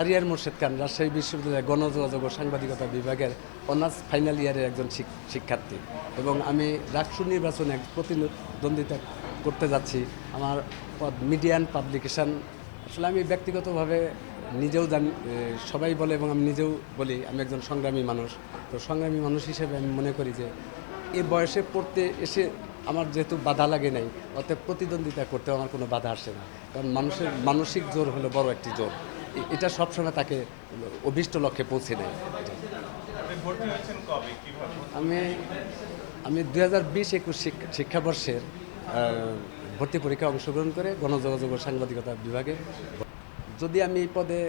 শাহরিয়ার মোর্শেদ খান রাজশাহী বিশ্ববিদ্যালয়ের গণযোগাযোগ ও সাংবাদিকতা বিভাগের অনার্স ফাইনাল ইয়ারের একজন শিক্ষার্থী এবং আমি রাকসু নির্বাচনে প্রতিদ্বন্দ্বিতা করতে যাচ্ছি। আমার মিডিয়া অ্যান্ড পাবলিকেশান আসলে আমি ব্যক্তিগতভাবে নিজেও জানি, সবাই বলে এবং আমি নিজেও বলি আমি একজন সংগ্রামী মানুষ। তো সংগ্রামী মানুষ হিসেবে আমি মনে করি যে এই বয়সে পড়তে এসে আমার যেহেতু বাধা লাগে নাই, অতএব প্রতিদ্বন্দ্বিতা করতেও আমার কোনো বাধা আসে না। কারণ মানুষের মানসিক জোর হলো বড় একটি জোর, এটা সবসময় তাকে অভীষ্ট লক্ষ্যে পৌঁছে নেয়। আমি আমি 2020-21 শিক্ষাবর্ষের ভর্তি পরীক্ষায় অংশগ্রহণ করে গণযোগাযোগ ও সাংবাদিকতা বিভাগে, যদি আমি এই পদে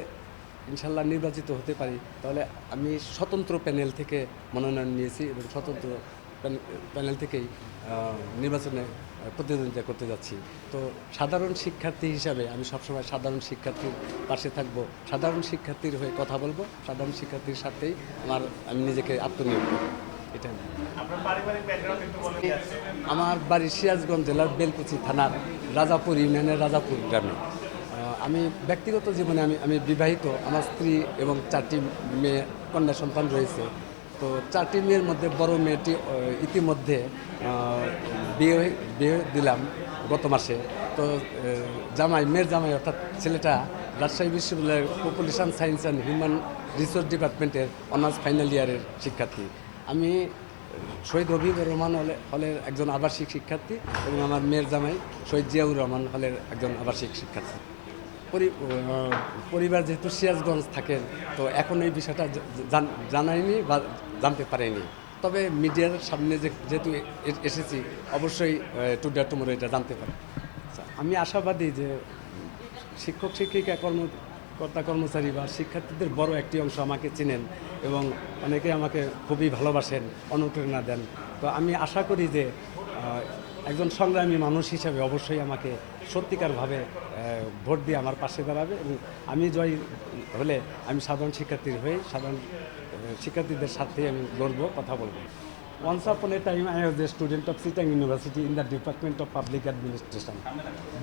ইনশাল্লাহ নির্বাচিত হতে পারি তাহলে আমি স্বতন্ত্র প্যানেল থেকে মনোনয়ন নিয়েছি এবং স্বতন্ত্র প্যানেল থেকেই নির্বাচনে প্রতিদ্বন্দ্বিতা করতে যাচ্ছি। তো সাধারণ শিক্ষার্থী হিসাবে আমি সবসময় সাধারণ শিক্ষার্থীর পাশে থাকব, সাধারণ শিক্ষার্থীর হয়ে কথা বলবো, সাধারণ শিক্ষার্থীর সাথেই আমি নিজেকে আত্মনিয়োগ করব। এটা আমার বাড়ি সিরাজগঞ্জ জেলার বেলকুচি থানার রাজাপুর ইউনিয়নের রাজাপুর গ্রামে। আমি ব্যক্তিগত জীবনে আমি বিবাহিত, আমার স্ত্রী এবং 4টি মেয়ে কন্যা সন্তান রয়েছে। তো 4টি মেয়ের মধ্যে বড় মেয়েটি ইতিমধ্যে বিয়ে দিলাম গত মাসে। তো মেয়ের জামাই অর্থাৎ ছেলেটা রাজশাহী বিশ্ববিদ্যালয়ের population science and human resource ডিপার্টমেন্টের অনার্স ফাইনাল ইয়ারের শিক্ষার্থী। আমি শহীদ রবিউর রহমান হলের একজন আবাসিক শিক্ষার্থী এবং আমার মেয়ের জামাই শহীদ জিয়াউর রহমান হলের একজন আবাসিক শিক্ষার্থী। পরিবার যেহেতু সিরাজগঞ্জ থাকেন, তো এখন এই বিষয়টা জানায়নি বা জানতে পারেনি। তবে মিডিয়ার সামনে যেহেতু এসেছি, অবশ্যই টুডে টুমোরো এটা জানতে পারে। আমি আশাবাদী যে শিক্ষক শিক্ষিকা কর্মচারী বা শিক্ষার্থীদের বড় একটি অংশ আমাকে চিনেন এবং অনেকে আমাকে খুবই ভালোবাসেন, অনুপ্রেরণা দেন। তো আমি আশা করি যে একজন সংগ্রামী মানুষ হিসাবে অবশ্যই আমাকে সত্যিকারভাবে ভোট দিয়ে আমার পাশে দাঁড়াবে এবং আমি জয় হলে আমি সাধারণ শিক্ষার্থীর হয়ে সাধারণ শিক্ষার্থীদের সাথে আমি লড়বো, কথা বলবো। Once upon a time, I was a student of Chittagong University in the Department of Public Administration.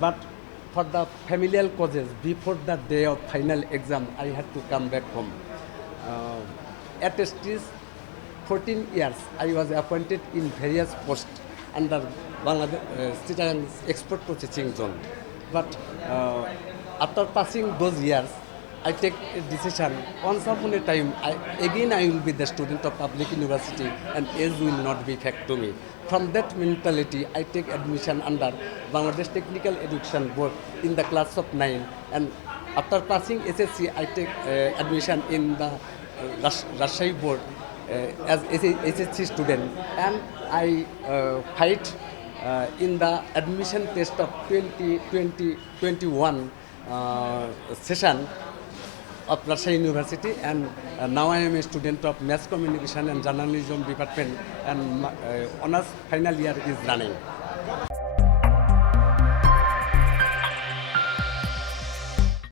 But for the familial causes, before the day of final exam, I had to come back home. At least 14 years, I was appointed in various posts under Bangladesh Chittagong Export Processing Zone. But after passing those years, I take a decision. Once upon a time, I will be the student of public university and age will not be fact to me. From that mentality, I take admission under Bangladesh Technical Education Board in the class of 9. And after passing SSC, I take admission in the Rajshahi Board as SSC student. And I fight in the admission test of 2021 session of Rajshahi University, and now I am a student of Mass Communication and Journalism Department, and honours final year is running.